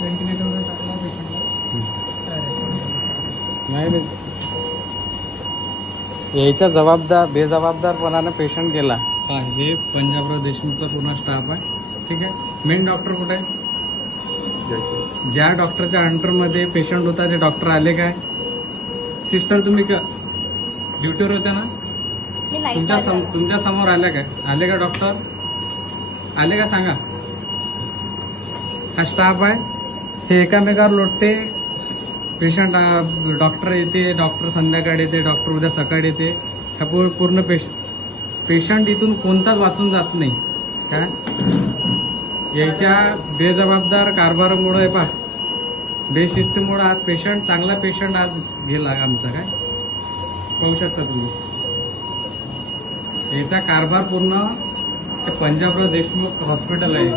व्हेंटिलेटरवर टाकला पेशंटला. नाही यायचा बेजबाबदारपणाने पेशंट गेला. हा हे पंजाबराव देशमुखचा पूर्ण स्टाफ आहे. ठीक आहे. मेन डॉक्टर कुठे आहे? ज्या डॉक्टरच्या अंडरमध्ये पेशंट होता ते डॉक्टर आले काय? सिस्टर तुम्ही ड्युटीवर होत्या ना? तुमच्या समोर आल्या काय? आले का डॉक्टर? आले का सांगा? हा स्टाफ आहे. हे एकामेकावर लोटते. पेशंट डॉक्टर येते, डॉक्टर संध्याकाळी येते, डॉक्टर उद्या सकाळी येते. हा पूर्ण पेशंट इथून कोणताच वाचून जात नाही. काय याच्या बेजबाबदार कारभारामुळे बेशिस्तीमुळे आज चांगला पेशंट आज गेला आमचा. काय पाहू शकता तुम्ही. याचा कारभार पूर्ण पंजाबराव देशमुख हॉस्पिटल आहे.